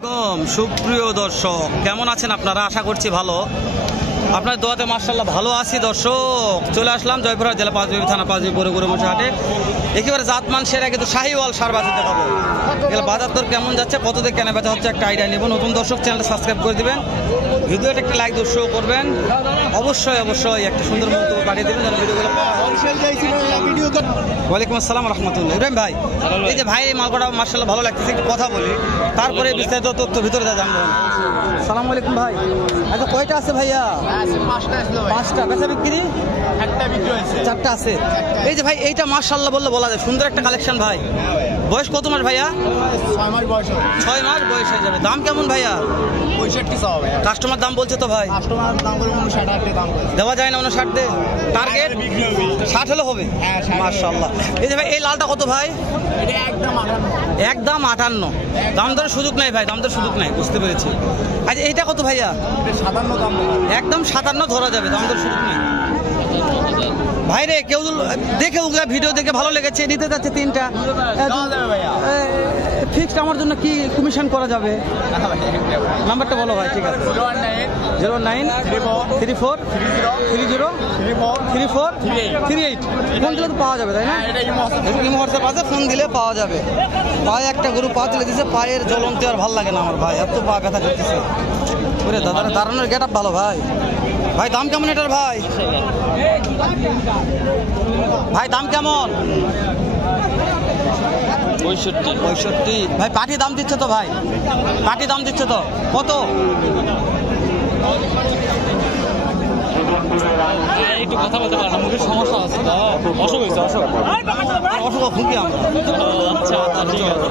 সুপ্রিয় দর্শক, কেমন আছেন আপনারা? আশা করছি ভালো। আপনার দোয়াতে মাশাআল্লাহ ভালো আছি। দর্শক, চলে আসলাম জয়পুরহাট জেলা পাঁচবিবি থানা পাঁচবিবি পৌর গরুমুষি হাটে। একেবারে জাতমান সেরা কিন্তু শাহিওয়াল সার বাছুর দেখাবো। এগুলো বাজার দর কেমন যাচ্ছে, কত দিয়ে কেনা বেচা হচ্ছে একটা আইডিয়া নেব। নতুন দর্শক, চ্যানেলটা সাবস্ক্রাইব করে দিবেন, ভিডিওটা একটা লাইক উৎসাহ করবেন, অবশ্যই একটা সুন্দর মন্তব্য পাঠিয়ে দেবেন যেন ভিডিওগুলো পাওয়া হয়। ওয়ালাইকুম আসসালাম রহমতুল্লাহ। ইব্রাহিম ভাই, এই যে ভাই মালকোটা মাশাআল্লাহ ভালো লাগতেছে, একটু কথা বলি, তারপরে বিস্তারিত তথ্য ভিতরে জানবো। সালাম আলাইকুম ভাই। আচ্ছা, কয়টা আছে ভাইয়া? পাঁচটা। বেচা বিক্রি চারটা আছে। এই যে ভাই, এইটা মাশাআল্লাহ বললে বলা যায় সুন্দর একটা কালেকশন ভাই। বয়স কত মাস ভাইয়া? 6 মাস বয়স হয়ে যাবে। দাম কেমন ভাইয়া? 65। কাস্টমার দাম বলছে তো ভাই? দেওয়া যায় না 59 দে। টার্গেট 60 হলে হবে। মাশাআল্লাহ। এই যে ভাই, এই লালটা কত ভাই? একদম 58। দাম দরের সুযোগ নাই ভাই, দাম দরের সুযোগ নাই, বুঝতে পেরেছি। আচ্ছা, এইটা কত ভাইয়া? 57। একদম 57 ধরা যাবে, দাম দরের সুযোগ নাই ভাই রে। কেউ দেখে ওগুলা ভিডিও দেখে ভালো লেগেছে, নিতে যাচ্ছে 3টা, ফিক্সড আমার জন্য কি কমিশন করা যাবে? নাম্বারটা বলো ভাই। ঠিক আছে, 01934303438। ফোন দিলে তো পাওয়া যাবে, তাই না? হোয়াটসঅ্যাপ আছে, ফোন দিলে পাওয়া যাবে। পায়ে একটা গরু পা তুলে দিচ্ছে, পায়ের জ্বলনতে আর ভালো লাগে না আমার ভাই, এত পা ব্যথা করতেছে। দাদারা দাঁড়ানোর গেট আপ ভালো ভাই। ভাই দাম কেমন এটার ভাই? ভাই দাম কেমন? 65। ভাই পাটি দাম দিচ্ছে তো ভাই? পাটি দাম দিচ্ছে তো কত? একটু কথা বলতে পারেন, মুখের সমস্যা আছে তো, অসুখ হয়েছে। অসুখ ভুগি আমরা। আচ্ছা ঠিক আছে।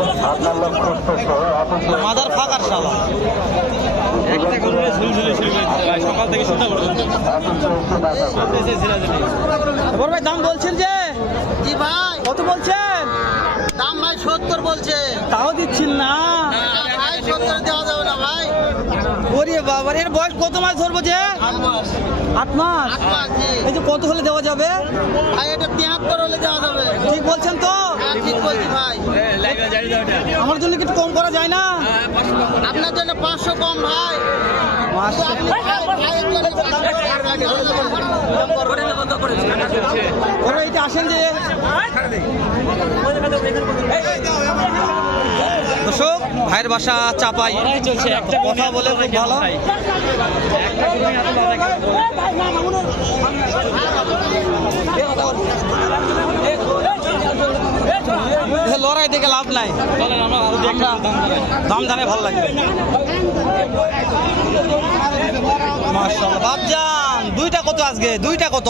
মাদার ফাঁকার শালা একটা করে ঝুলঝুলি শুরু করেছে ভাই, সকাল থেকে সন্ধ্যা পর্যন্ত। ভাই দাম বলছেন যে? জি ভাই। কত বলছেন দাম? ভাই 70 বলছে। তাও দিচ্ছেন না ভাই 70 দেওয়া যাবে না ভাই। ওরে বাবা, এর বয়স কত মাস ধরবো যে? 8 মাস। 8 মাস। এই যে কত হলে দেওয়া যাবে ভাই এটা 73 হলে দেওয়া যাবে। ঠিক বলছেন তো? হ্যাঁ ঠিক বলছি ভাই। আমার জন্য কিছু কম করা যায় না? আপনার জন্য 500 কম ভাই। এইটা আসেন যে দর্শক, ভাইয়ের বাসা চাপাই, চলছে একটা কথা বলে খুব ভালো। লড়াই দেখে লাভ নাই, দাম জানে ভালো লাগবে। মাশাআল্লাহ বাপজান, দুইটা কত আজকে? দুইটা কত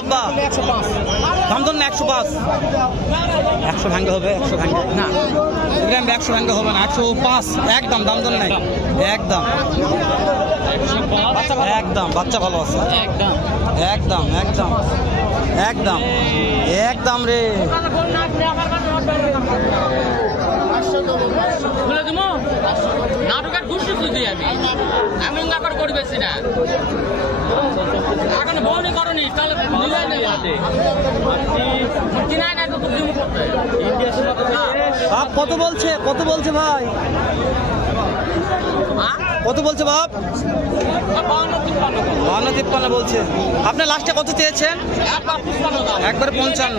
আব্বা? দাম ধর না 105। 100 ভাঙ্গে হবে? 100 ভাঙ্গে না, 100 ভাঙ্গে হবে না। 105 একদম, দাম ধর নাই একদম। একদম বাচ্চা ভালো আছে, একদম একদম একদম একদম একদম রে। নাটকের ঘুষি খুঁজি আমি নাটক করবেছি না, এখন বউনি করনি তাহলে কত বলছে? কত বলছে ভাই? কত বলছে বাপ? 52-53 বলছে। আপনি লাস্টে কত চেয়েছেন? একবারে 55।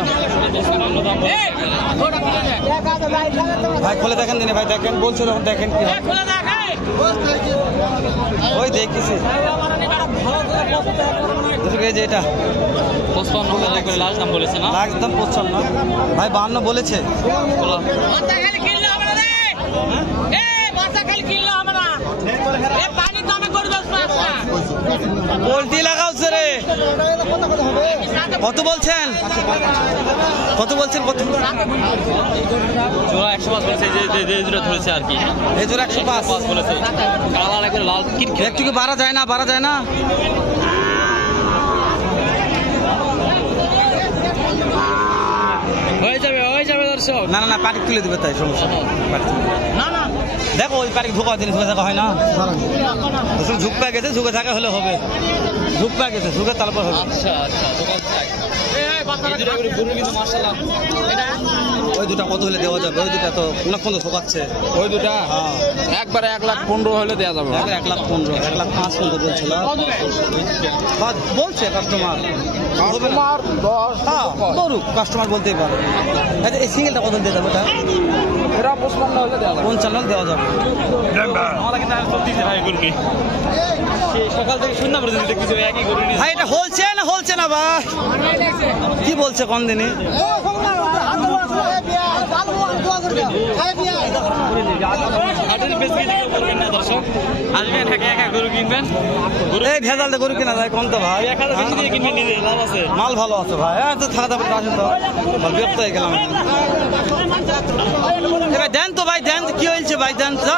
ভাই খুলে দেখেন দিনে ভাই, দেখেন বলছে যখন, দেখেন কি হয়। ওই দেখতেছি যে এটা 55 করে লাস্ট দাম বলেছে না? লাস্ট দাম 55 ভাই, 52 বলেছে। পোল্ট্রি লাগাওছে রে। কত বলছেন? কত বলছেন? কত? জোড়া 105 বলেছে, যে জোড়া ধরেছে আর কি। এই জোড়া 105 বলেছে। কালার একবার লাল কিরকির। একটু কি বাড়া যায় না? বাড়া যায় না? হয়ে যাবে দর্শক। না না না, পাটি তুলে দিবে, তাই সমস্যা না। না দেখো, ওই পাটি ঢোকা দিন, ঢুকে থাকা হয় না। ঝুঁক পা গেছে, ঝুঁকে থাকা হলে হবে। ঝুঁক পা গেছে, ঝুঁকে তারপর হবে। আচ্ছা আচ্ছা, এই দুটো গরু কিন্তু মাশাআল্লাহ এটা ওই দুটা কত হলে দেওয়া যাবে? ওই দুটা তো অনেকক্ষণ তো ঠকাচ্ছে। ওই দুটা হ্যাঁ একবারে 1,15,000 হলে দেওয়া যাবে। 1,15,000 1,05,000 পর্যন্ত বলছিল। বলছে কাস্টমার তোমার 10 হ্যাঁ করুক, কাস্টমার বলতেই পারে। আচ্ছা এই সিঙ্গেলটা কত দিয়ে যাবে? ওটা এরা 55 হলে দেওয়া যাবে। 55 দেওয়া যাবে। আমার কিন্তু আর সত্যি ভাই গরু কি সেই সকাল থেকে সন্ধ্যা পর্যন্ত দেখতেছি একই গরু নিয়ে ভাই এটা হলছে না ভাই? কি বলছে কোন দিনে? হাটের বেশি কিছু করবেন না দর্শক, আসবেন একা গরু কিনবেন। এই ভেজাল দিয়ে গরু কিনা যায় কম তো ভাই? 1000 বেশি দিয়ে কিনবেন, নিজে লাভ আছে। মাল ভালো আছে ভাই। হ্যাঁ তো থাকা যাবে, আসেন তো। বিরক্ত হয়ে গেলাম। ভাই দেন তো ভাই, দেন কি হয়েছে ভাই, দেন তো।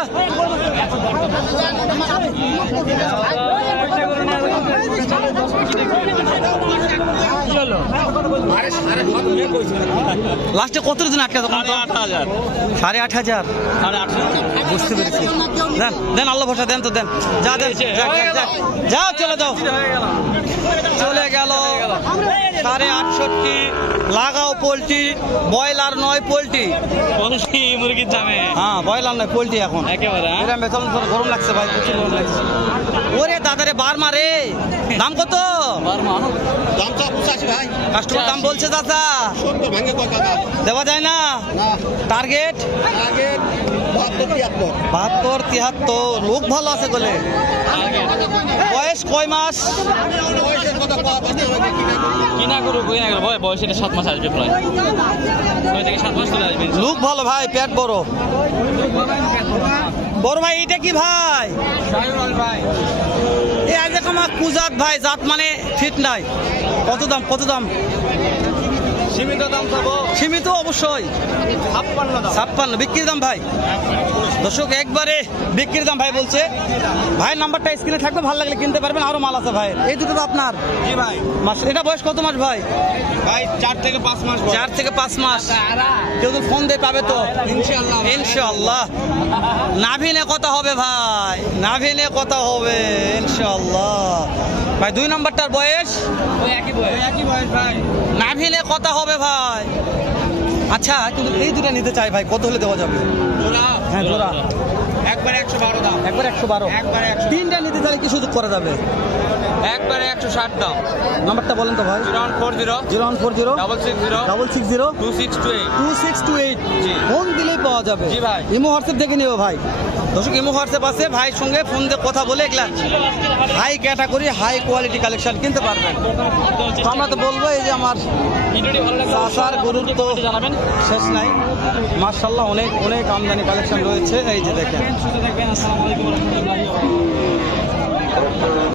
লাস্টে কত দিন আটকে? 8,000 8,500 বুঝতে পেরেছি। দেন দেন, আল্লাহ ভরসা, দেন তো দেন। যা দেন, যাও চলে যাও। চলে গেল 68,500 লাগাও পোল্ট্রি, ব্রয়লার নয় পোল্ট্রি। বলছি মুরগির দামে হ্যাঁ ব্রয়লার নয় পোল্ট্রি এখন একেবারে এরা বেতন গরম লাগছে ভাই, প্রচুর গরম লাগছে। ওরে দাদারে বার্মা রে, দাম কত? দাম তো 85 ভাই। কাস্টমার দাম বলছে চাচা, 70 ভাঙে কয় টাকা? দেওয়া যায় না। টার্গেট আগে 72 73 লোক ভালো আছে বলে। বয়স কয় মাস? বয়সের কথা কওয়া বাদে হবে কি না? কিনা গরু ভাই বয়স এটা 7 মাস আসবে প্রায়, 6 থেকে 7 মাস চলে আসবে। লোক ভালো ভাই, পেট বড়। বড় ভাই এটা কি ভাই? এই আজ আমার কুজাত ভাই, জাত মানে ফিট নাই। কত দাম কত দাম? সীমিত দাম পাবো, সীমিত অবশ্যই 56 বিক্রির দাম ভাই। দর্শক একবারে বিক্রির দাম ভাই বলছে। ভাইয়ের নাম্বারটা স্ক্রিনে থাকবে, ভালো লাগলে কিনতে পারবেন। আরো মাল আছে ভাই। এই দুটো তো আপনার? জি ভাই। মাস এটা বয়স কত মাস ভাই? ভাই 4 থেকে 5 মাস। 4 থেকে 5 মাস। কেউ তো ফোন দিয়ে পাবে তো ইনশাআল্লাহ ইনশাআল্লাহ। নাভিনে কথা হবে ভাই, নাভিনে কথা হবে ইনশাআল্লাহ। ভাই 2 নাম্বারটার বয়স ওই একই বয়স ভাই। নাভিনে কথা হবে ভাই। আচ্ছা কিন্তু এই দুটো নিতে চাই ভাই, কত হলে দেওয়া যাবে? হ্যাঁ জোড়া একবারে 112 দাম। একবার 112। একবারে 100। তিনটা নিতে চাইলে কি সুযোগ করা যাবে? একবারে 160 দাম। নাম্বারটা বলেন তো ভাই। 0140 0140 660 660 2628। 2628। জি। ফোন দিলেই পাওয়া যাবে। জি ভাই। ইমো হোয়াটসঅ্যাপ দেখে নিও ভাই। দর্শক ইমো হোয়াটসঅ্যাপ আছে, ভাইয়ের সঙ্গে ফোন দিয়ে কথা বলে এগুলা high category high quality collection কিনতে পারবেন। তো আমরা তো বলবো এই যে আমার ভিডিওটি ভালো লাগলে চাষার গরুর তো জানাবেন। শেষ নাই, মাশাআল্লাহ অনেক অনেক আমদানি কালেকশন রয়েছে। এই যে দেখেন সুস্থ থাকবেন। আসসালামু আলাইকুম।